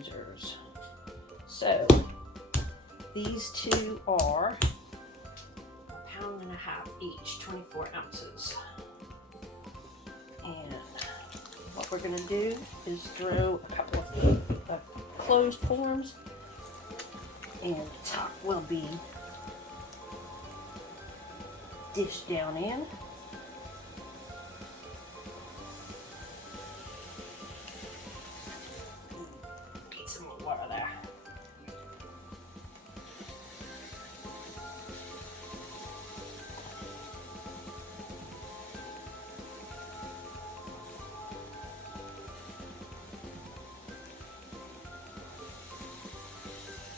diffusers. So these two are 1.5 pounds each, 24 ounces. And what we're going to do is throw a couple of closed forms, and the top will be dished down in. Get some more water there.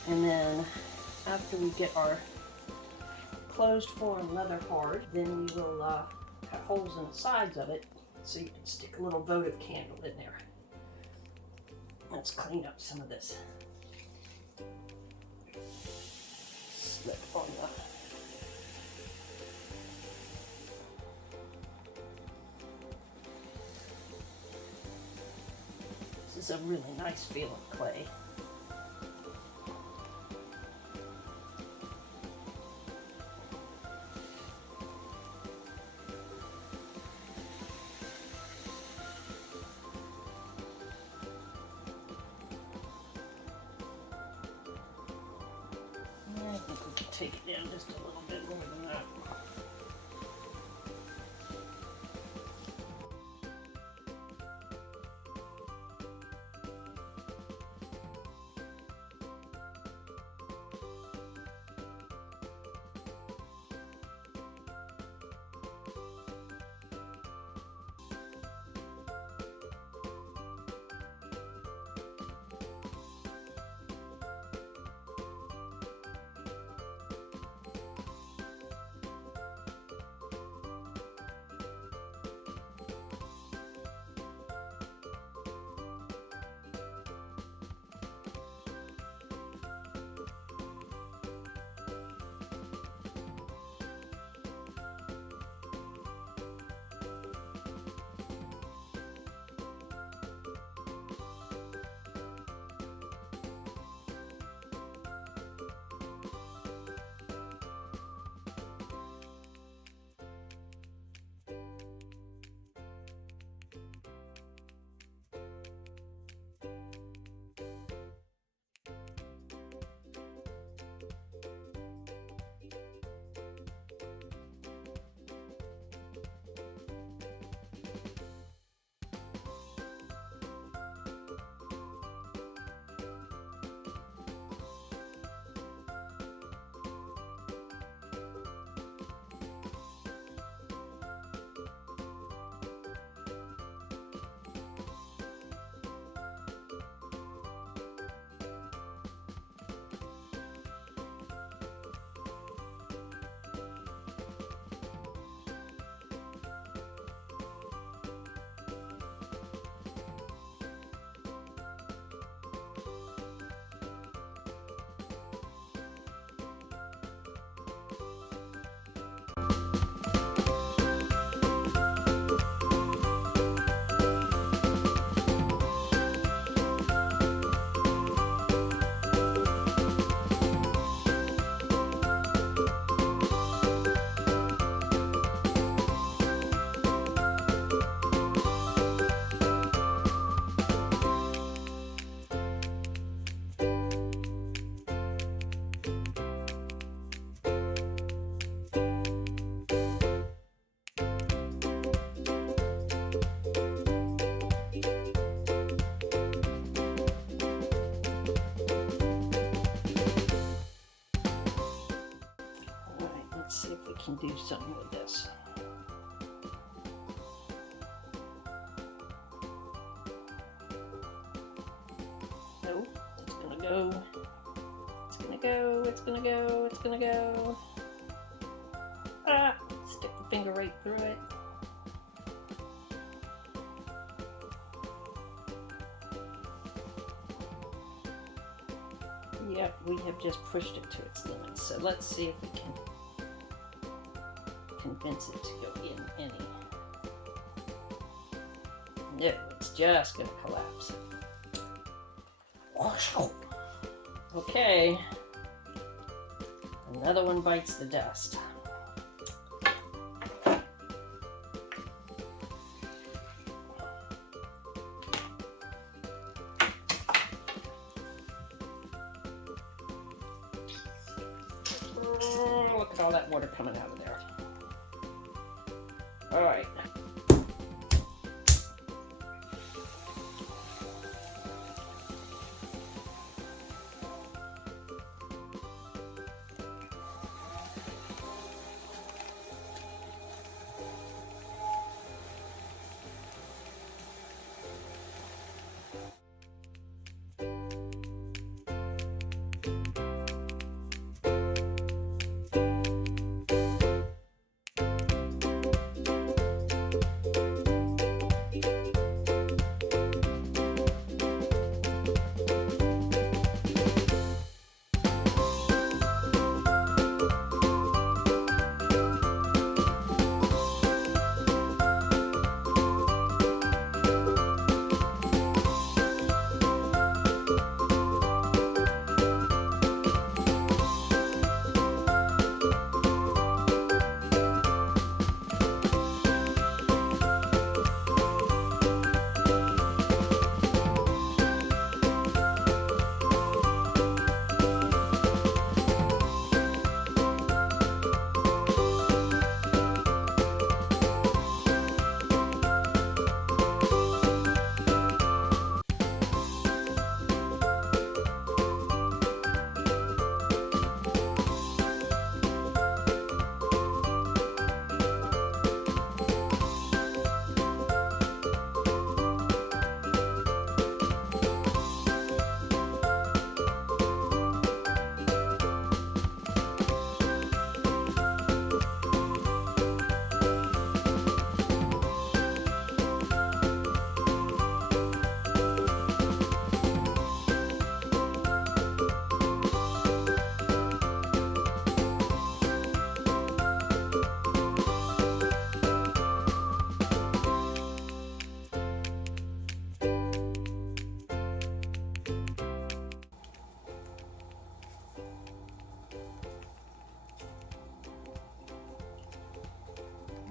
And then after we get our closed form leather hard, then we will cut holes in the sides of it so you can stick a little votive candle in there. Let's clean up some of this slip on the This is a really nice feeling clay. I think we can take it down just a little bit more than that. Let's see if we can do something with this. No, it's gonna go. It's gonna go. It's gonna go. It's gonna go. Ah! Stick the finger right through it. Yep, we have just pushed it to its limits. So let's see if we can convince it to go in any. No, it's just going to collapse. Okay. Another one bites the dust. Look at all that water coming out of there. All right.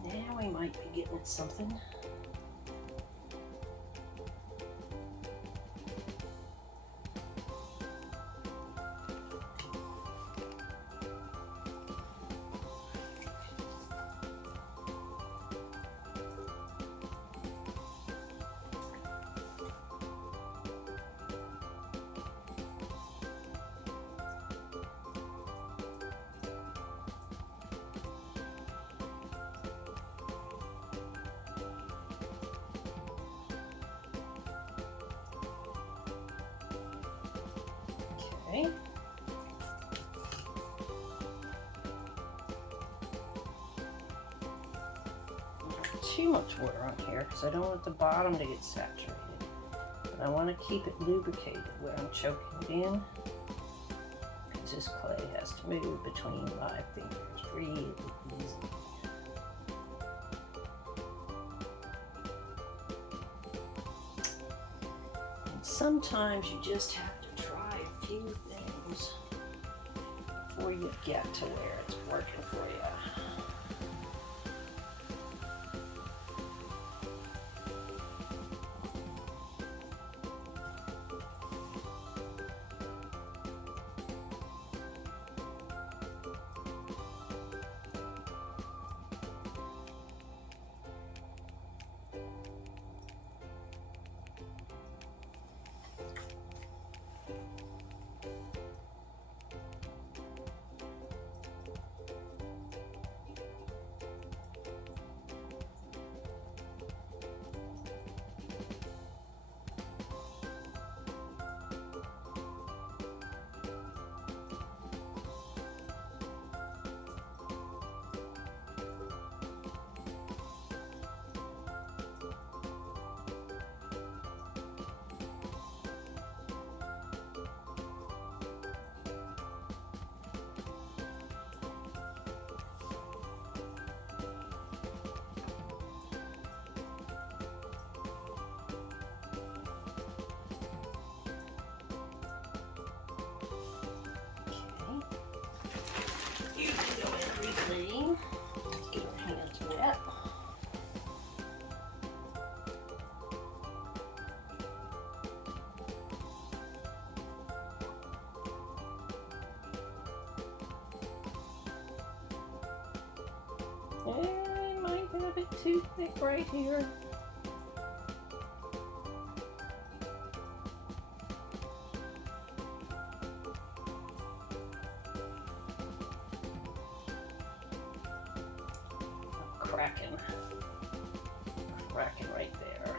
Now we might be getting at something. Okay. Too much water on here because I don't want the bottom to get saturated. But I want to keep it lubricated where I'm choking it in. Because this clay has to move between my fingers really easily. And sometimes you just have to try a few things before you get to where it's working for you. It might get a bit too thick right here. Cracking right there.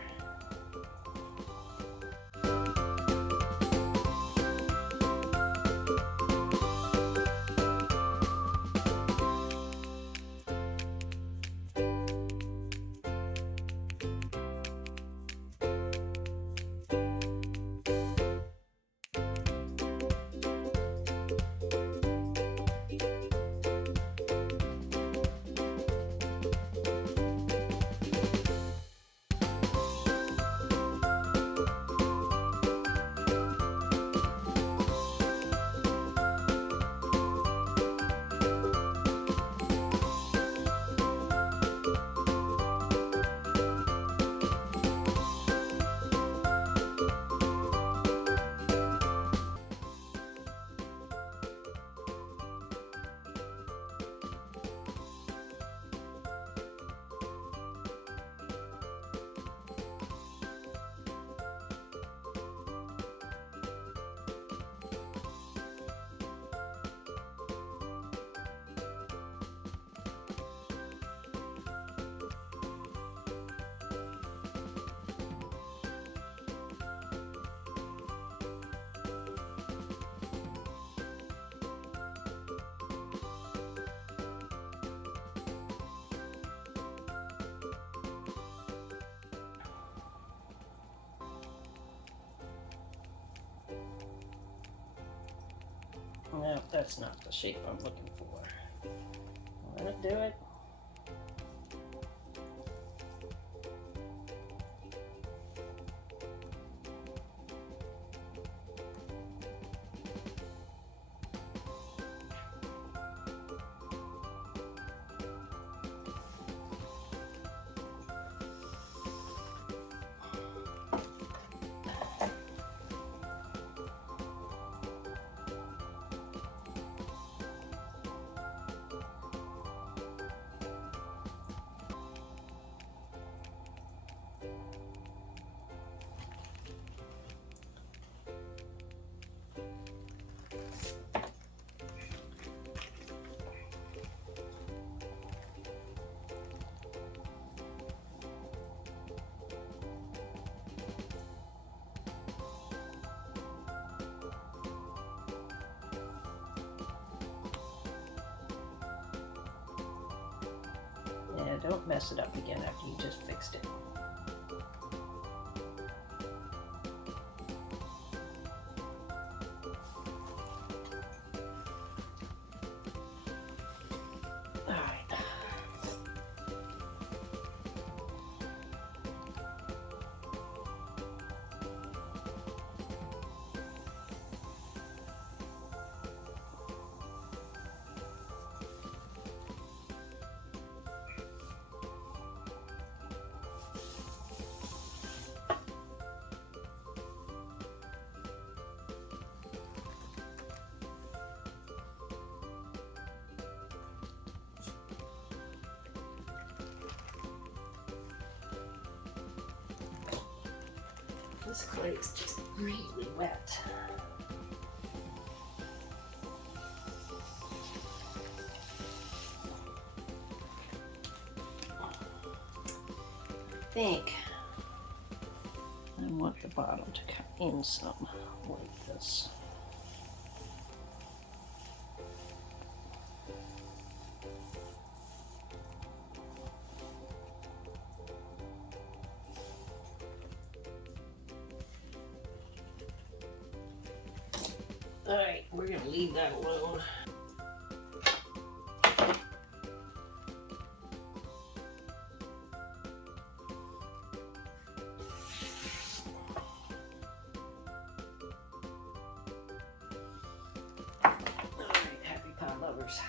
No, that's not the shape I'm looking for. Let it do it. Yeah, don't mess it up again after you just fixed it. This clay is just really wet. I think I want the bottom to come in some like this. All right, we're gonna leave that alone. All right, happy pie lovers.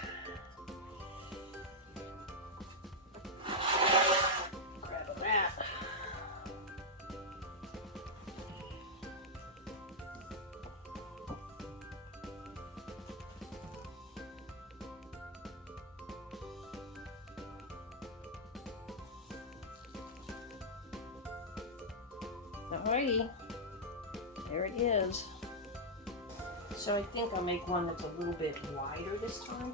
Grab a rat. Alrighty, there it is. So I think I'll make one that's a little bit wider this time.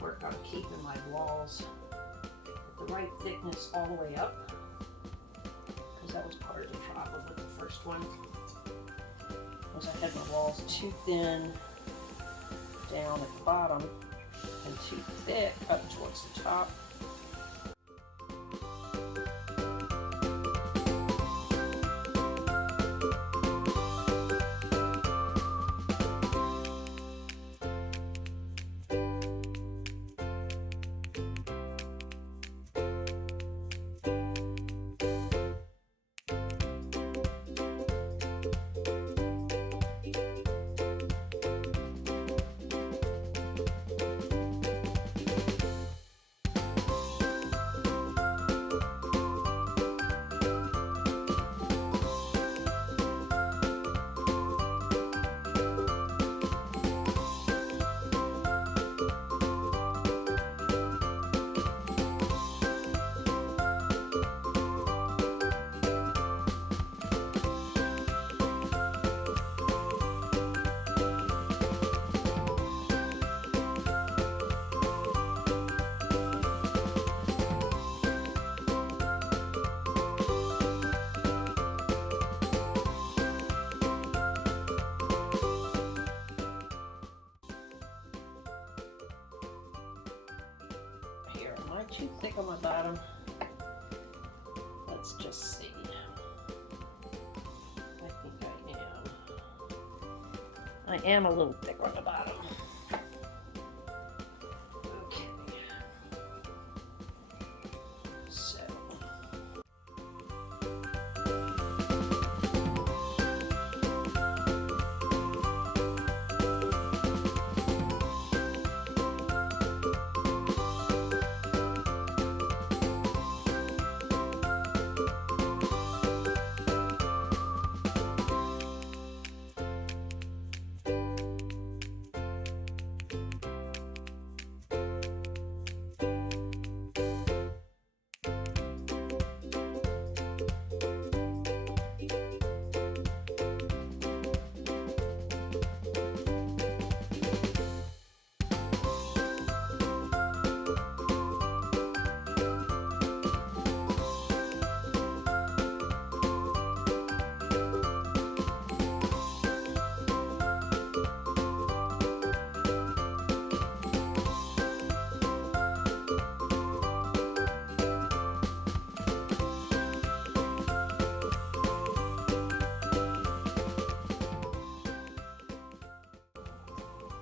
Work on keeping my walls at the right thickness all the way up, because that was part of the problem with the first one. Was I had my walls too thin down at the bottom and too thick up towards the top. Too thick on my bottom. Let's just see. I think I am a little thick on the bottom. Okay. So.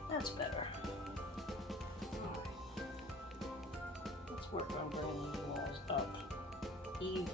That's better. Alright. Let's work on bringing these walls up evenly.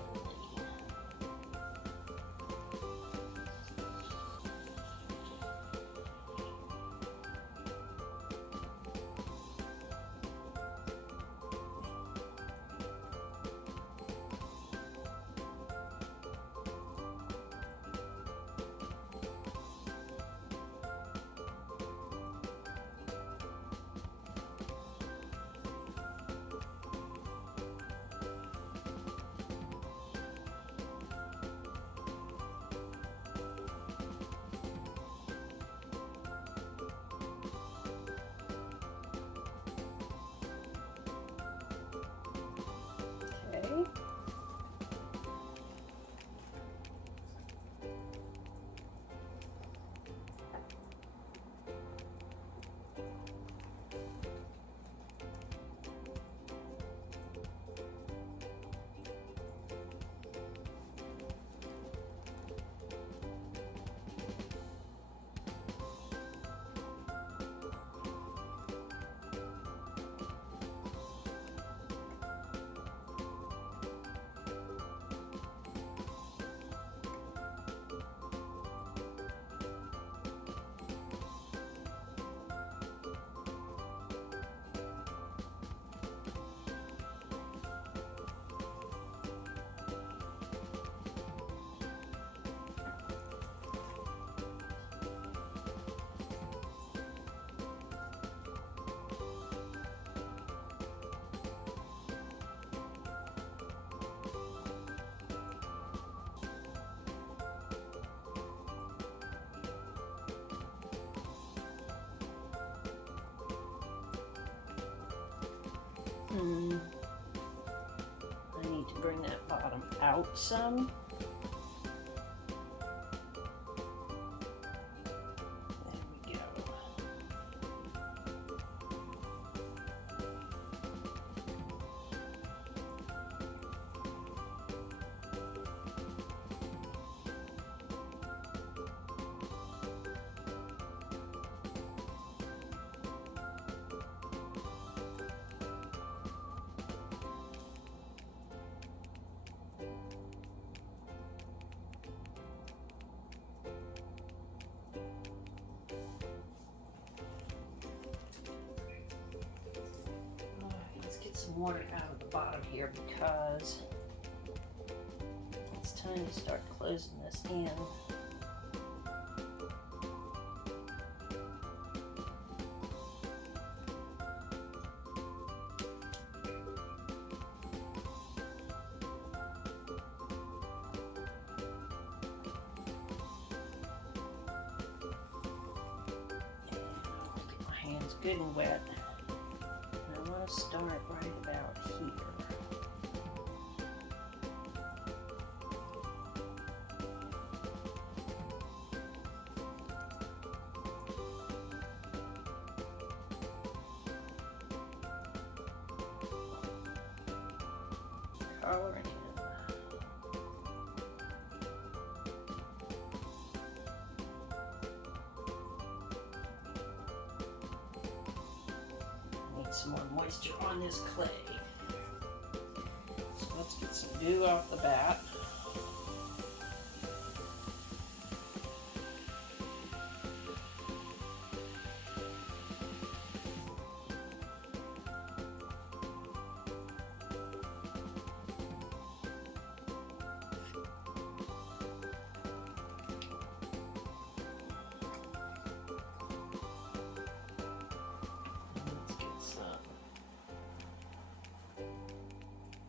I need to bring that bottom out some. Some water out of the bottom here because it's time to start closing this in. Get my hands good and wet. Start right about here. Color it in. Some more moisture on this clay. So let's get some dew off the bat.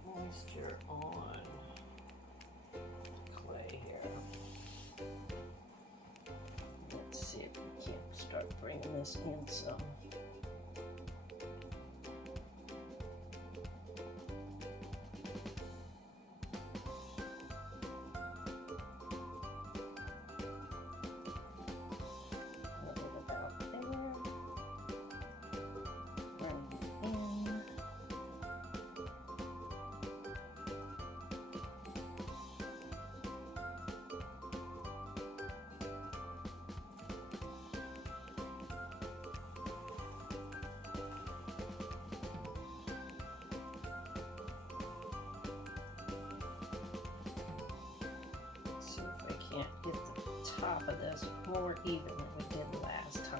Moisture on clay here. Let's see if we can't start bringing this in some. Can't get the top of this more even than we did last time.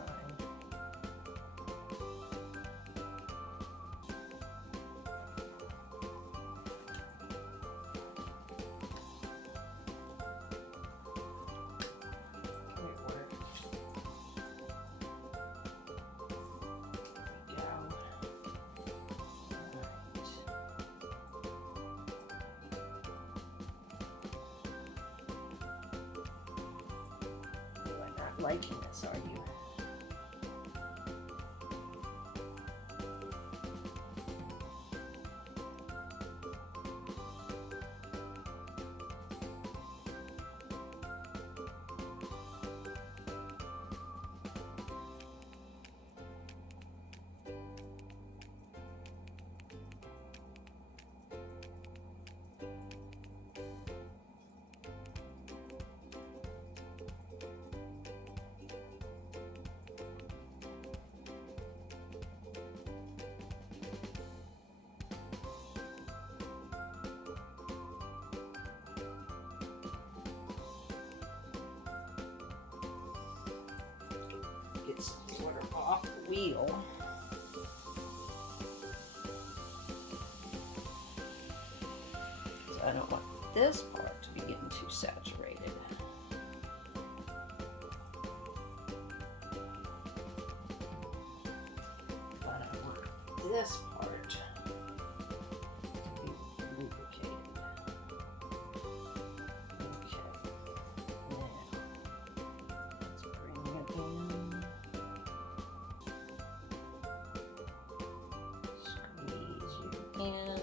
Liking this, are you? Get some water off the wheel. So I don't want this part to be getting too saturated. But I want this part to be lubricated. Squeeze you. And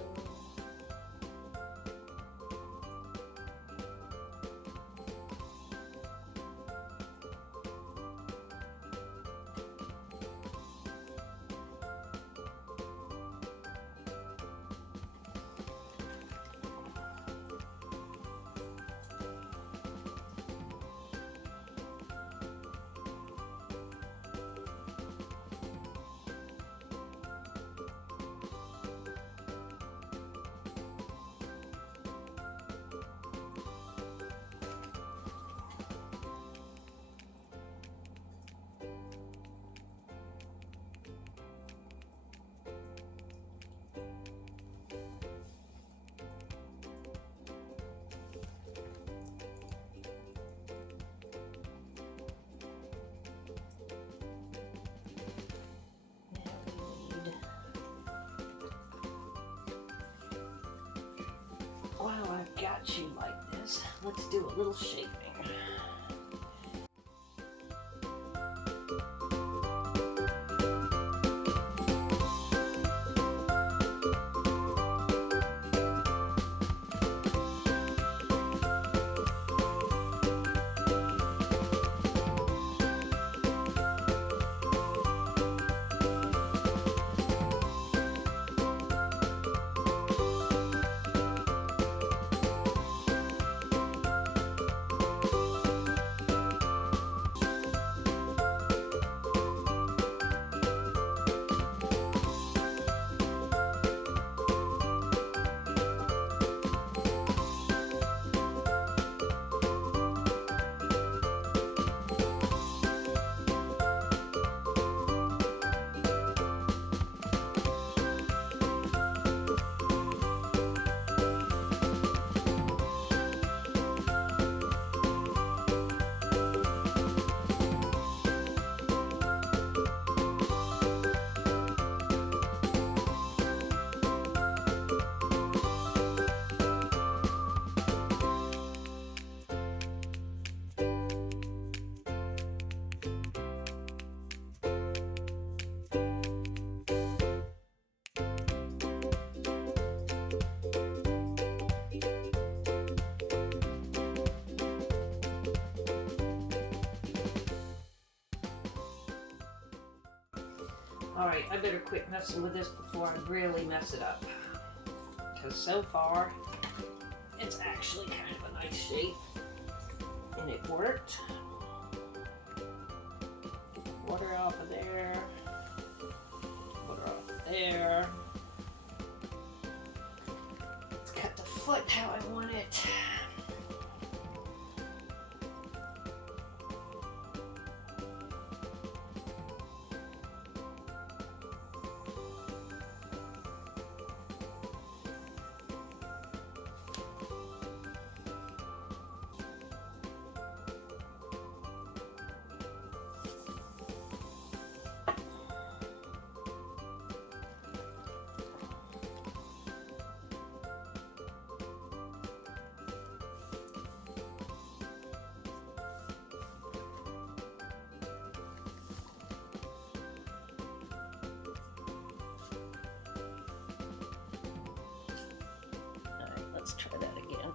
while I've got you like this, let's do a little shaping. Alright, I better quit messing with this before I really mess it up. Because so far, it's actually kind of a nice shape. And it worked. Get the water off of there. Water off of there. Let's cut the foot how I want it. Let's try that again.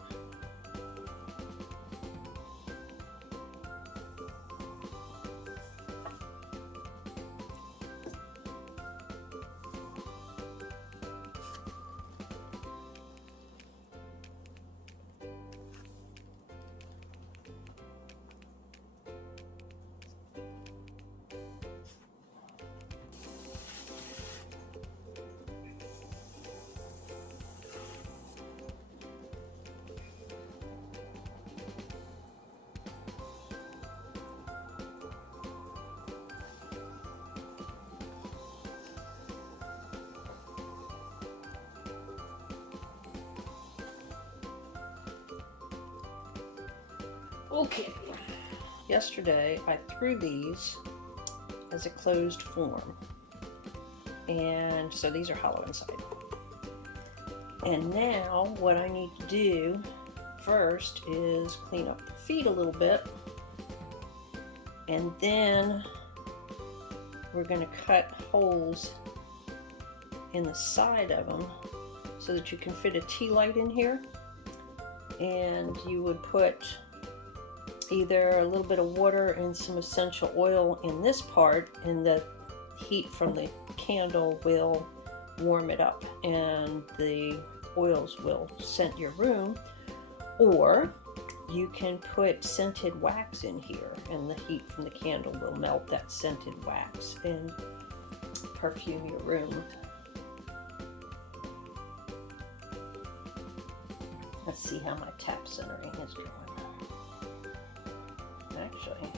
Okay, yesterday I threw these as a closed form, and so these are hollow inside. And now what I need to do first is clean up the feet a little bit, and then we're going to cut holes in the side of them so that you can fit a tea light in here. And you would put either a little bit of water and some essential oil in this part, and the heat from the candle will warm it up and the oils will scent your room. Or you can put scented wax in here, and the heat from the candle will melt that scented wax and perfume your room. Let's see how my tap centering is going. Actually,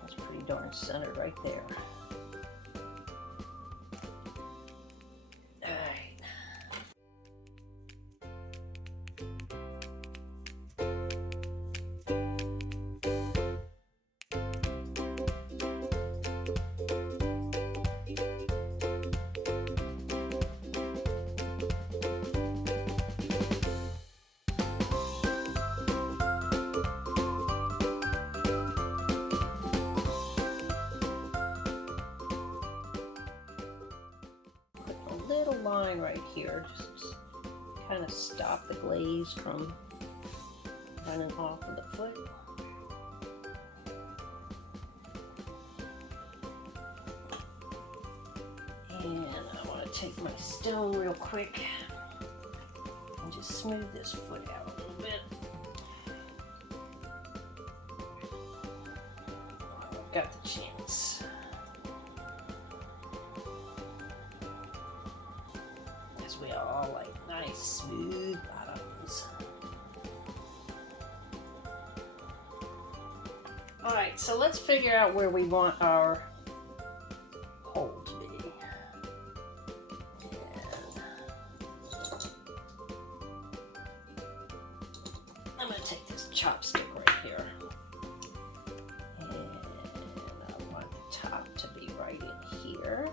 that's pretty darn centered right there. Little line right here, just kind of stop the glaze from running off of the foot. And I want to take my stone real quick and just smooth this foot out a little bit. I've got the chance. We all like nice smooth bottoms. Alright, so let's figure out where we want our hole to be. And I'm going to take this chopstick right here. And I want the top to be right in here.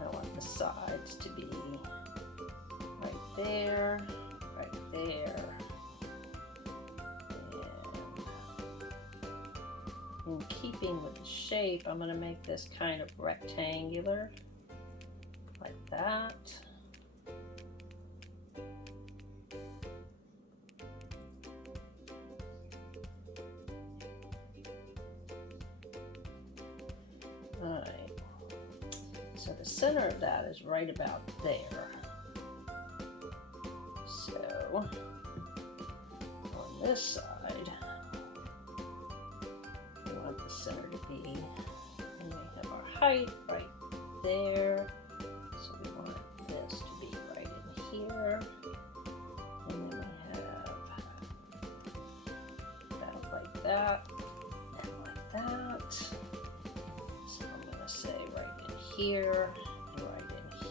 I want the sides to be right there, right there, and in keeping with the shape, I'm going to make this kind of rectangular, like that. All right. So the center of that is right about there. So on this side, we want the center to be, and we have our height right there. So we want this to be right in here. And then we have that like that, and like that. So I'm going to say right in here and right in here.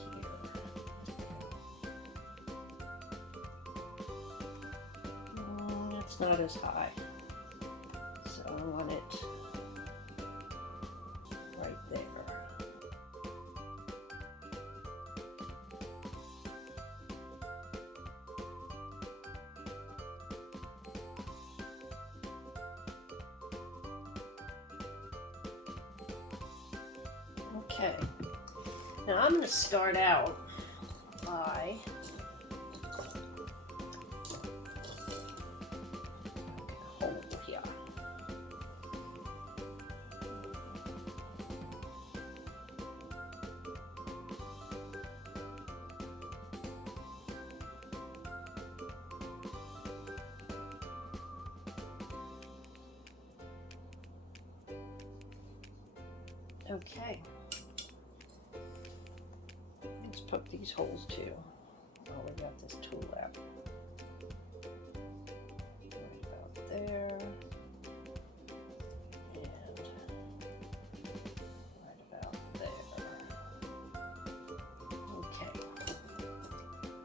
It's not as high, so I want it right there. Okay, now I'm going to start out by a hole here. Okay. Let's poke these holes too. Oh, we got this tool out. Right about there. And right about there. Okay.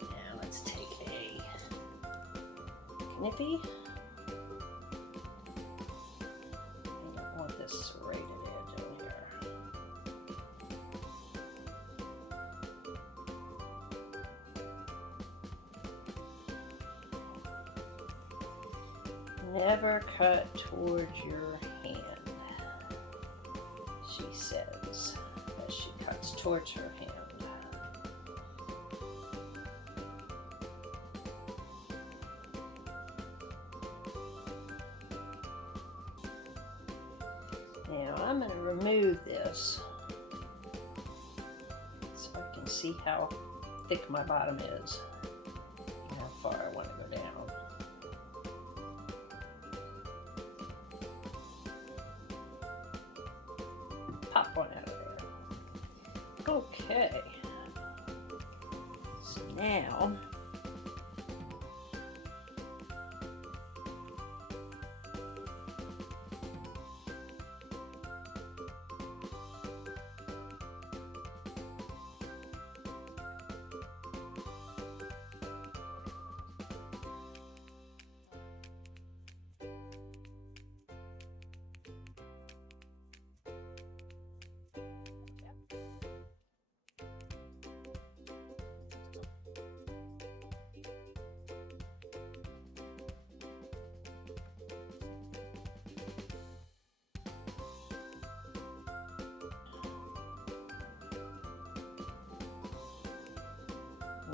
Now let's take a knippy. I don't want this serrated edge on here. Never cut towards your hand, she says, as she cuts towards her hand. I'm going to remove this so I can see how thick my bottom is and how far I want to go down. Pop one out of there. Okay. So now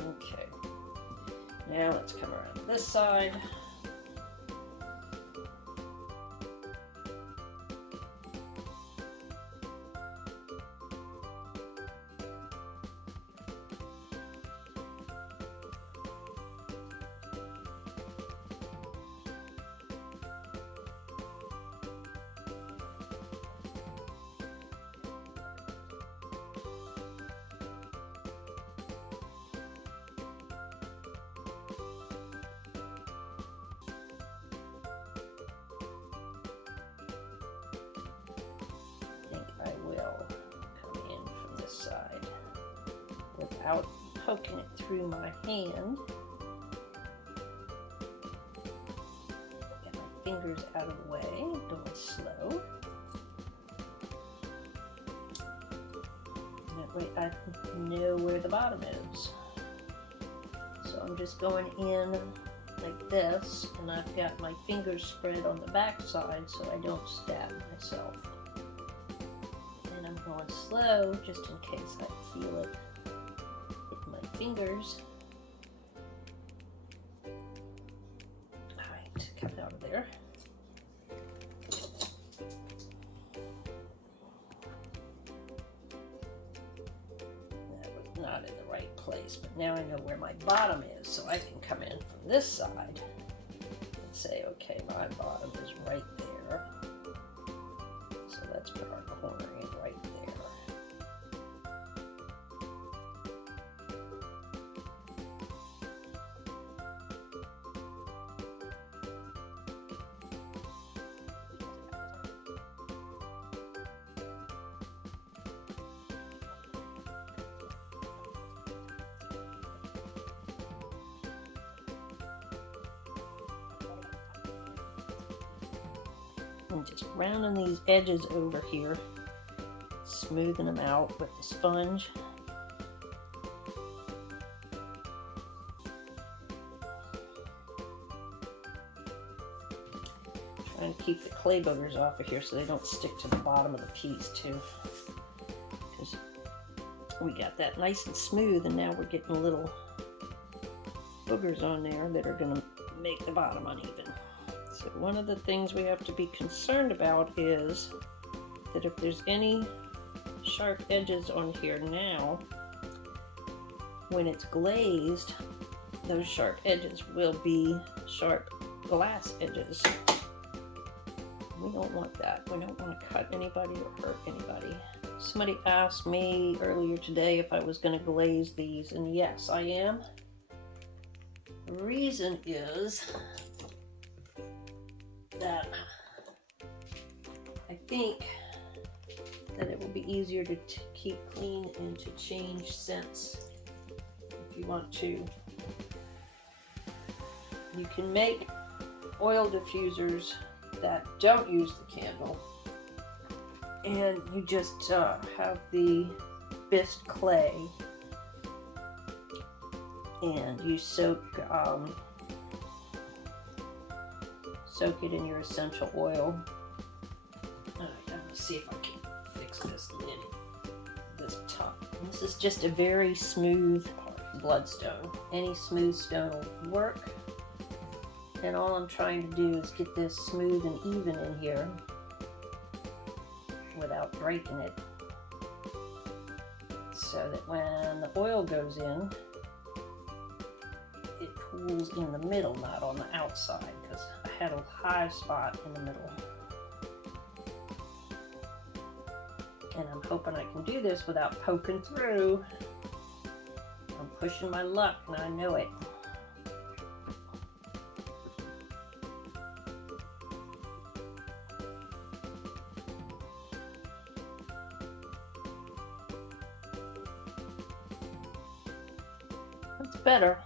okay, now let's come around to this side. I will come in from this side without poking it through my hand. Get my fingers out of the way, going slow. That way I know where the bottom is. So I'm just going in like this, and I've got my fingers spread on the back side so I don't stab myself. Going slow just in case I feel it hit my fingers. Alright, come out of there. That was not in the right place, but now I know where my bottom is, so I can come in from this side and say, okay, my bottom is right there. So let's put our corner in right there. And just rounding these edges over here, smoothing them out with the sponge. Trying to keep the clay boogers off of here so they don't stick to the bottom of the piece too. Because we got that nice and smooth, and now we're getting little boogers on there that are going to make the bottom uneven. So one of the things we have to be concerned about is that if there's any sharp edges on here now, when it's glazed, those sharp edges will be sharp glass edges. We don't want that. We don't want to cut anybody or hurt anybody. Somebody asked me earlier today if I was going to glaze these, and yes, I am. The reason is that I think that it will be easier to keep clean and to change scents if you want to. You can make oil diffusers that don't use the candle, and you just have the bisque clay, and you soak it in your essential oil. Alright, I'm going to see if I can fix this lid, this top. This is just a very smooth bloodstone. Any smooth stone will work. And all I'm trying to do is get this smooth and even in here without breaking it, so that when the oil goes in, it pools in the middle, not on the outside, because I had a high spot in the middle. And I'm hoping I can do this without poking through. I'm pushing my luck, and I know it. That's better.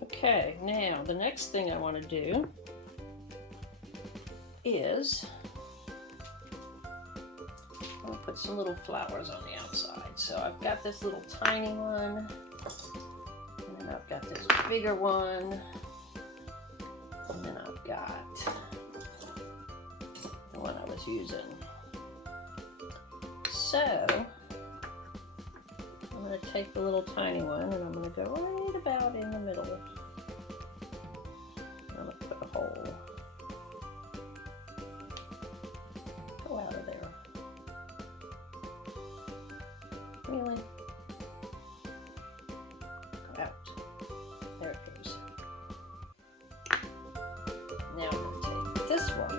Okay, now the next thing I want to do is I'm going to put some little flowers on the outside. So I've got this little tiny one, and then I've got this bigger one, and then I've got the one I was using. So I'm going to take the little tiny one, and I'm going to go right about in the middle. I'm going to put a hole. Go out of there. Really? Go out. There it goes. Now I'm going to take this one.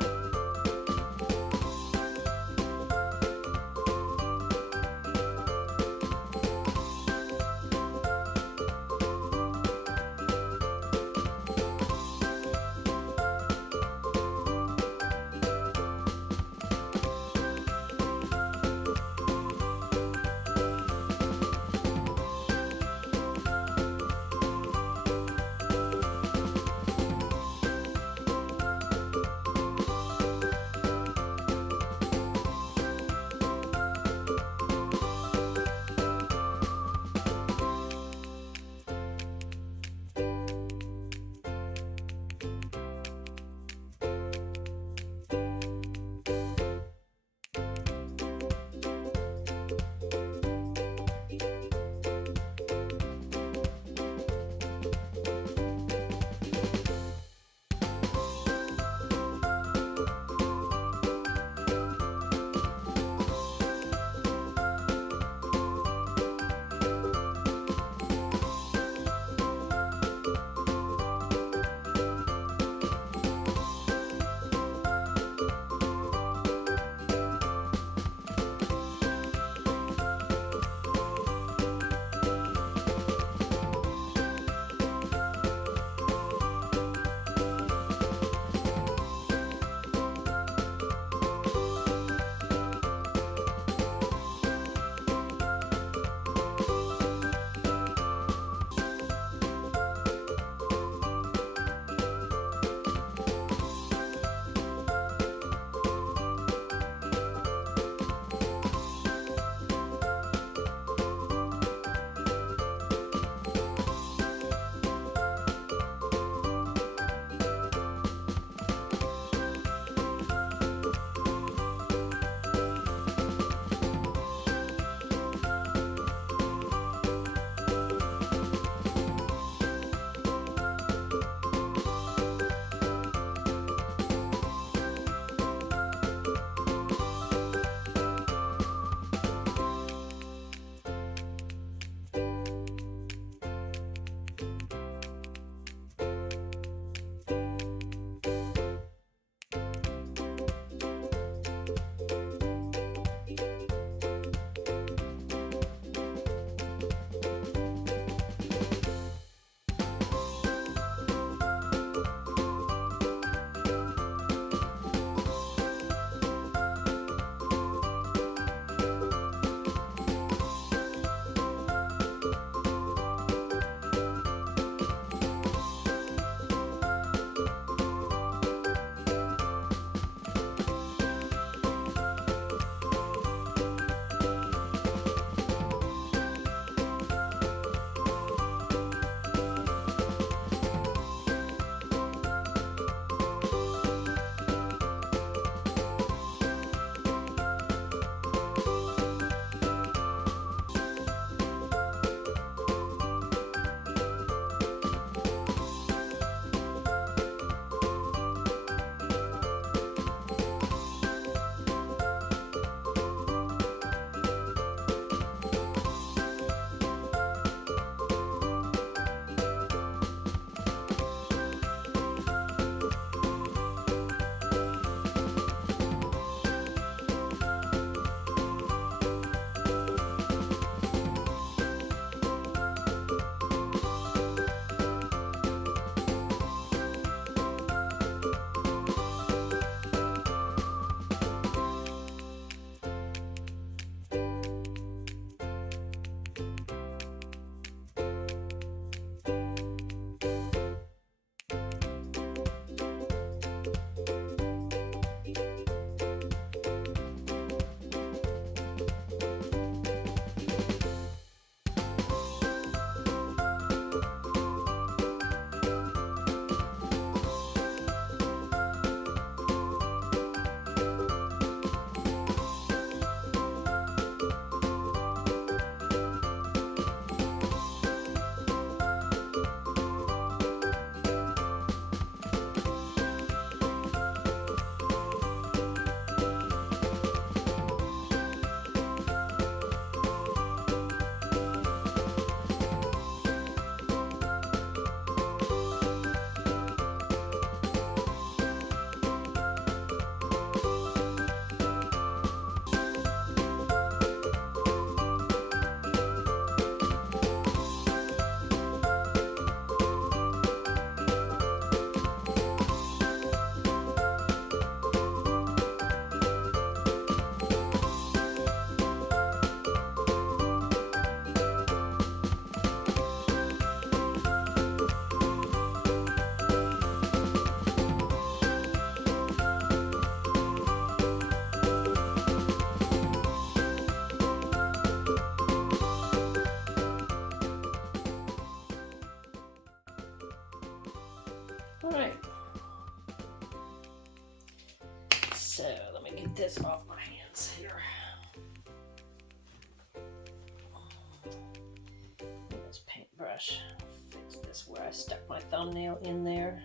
All right. So let me get this off my hands here. This paintbrush, fix this where I stuck my thumbnail in there.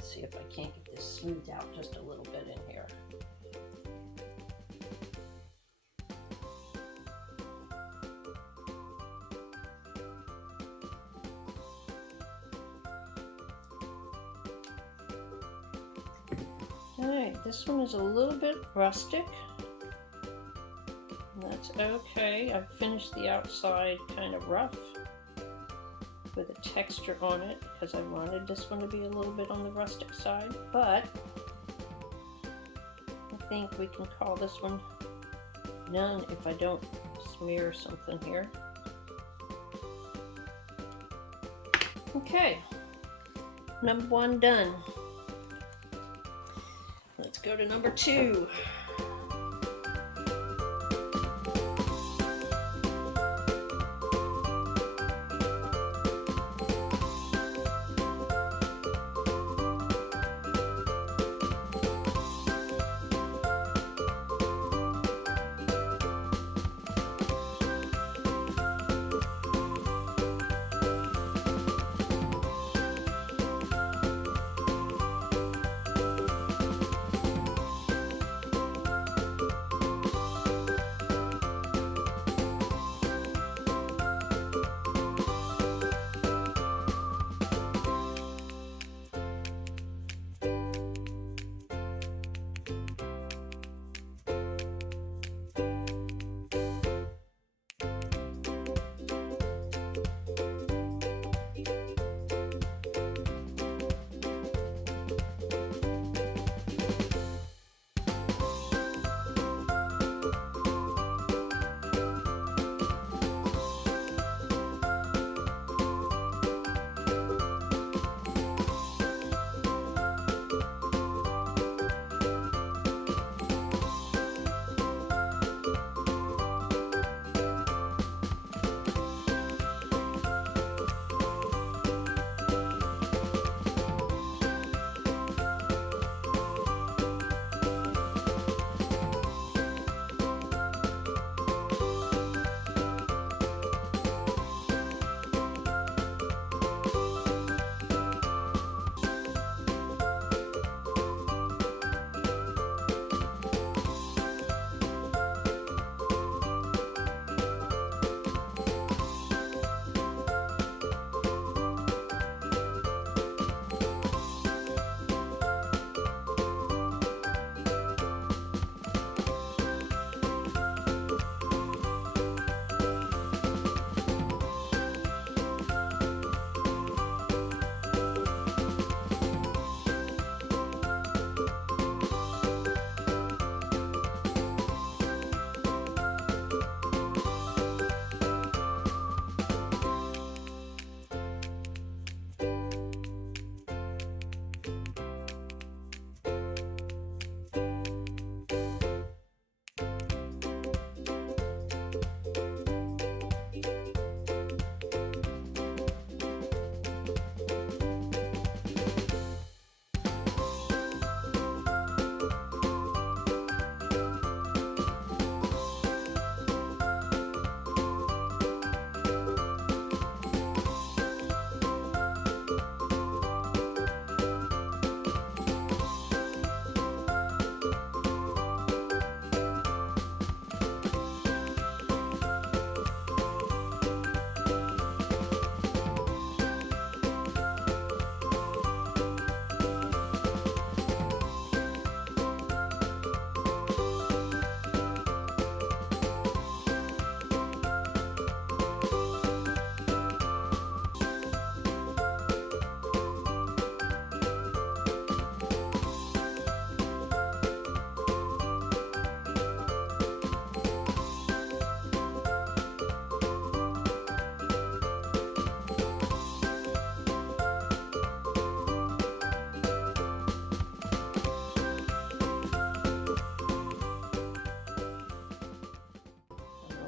See if I can't get this smoothed out just a little bit in here. Alright, this one is a little bit rustic. That's okay. I've finished the outside kind of rough with a texture on it because I wanted this one to be a little bit on the rustic side, but I think we can call this one none if I don't smear something here. Okay, number 1 done. Let's go to number 2.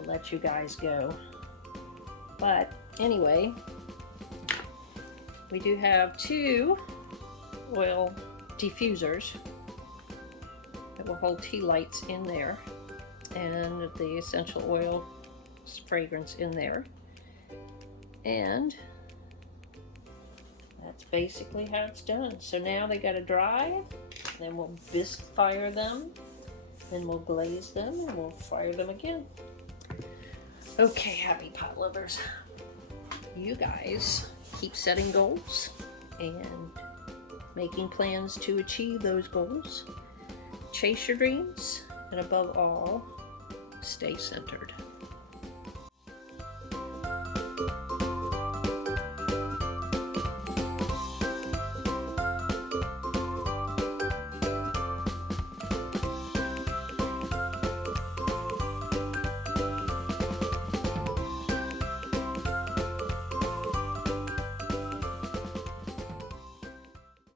Let you guys go. But anyway, we do have 2 oil diffusers that will hold tea lights in there, and the essential oil fragrance in there. And that's basically how it's done. So now they gotta dry, then we'll bisque fire them, then we'll glaze them, and we'll fire them again. Okay, happy pot lovers, you guys keep setting goals and making plans to achieve those goals. Chase your dreams, and above all, stay centered.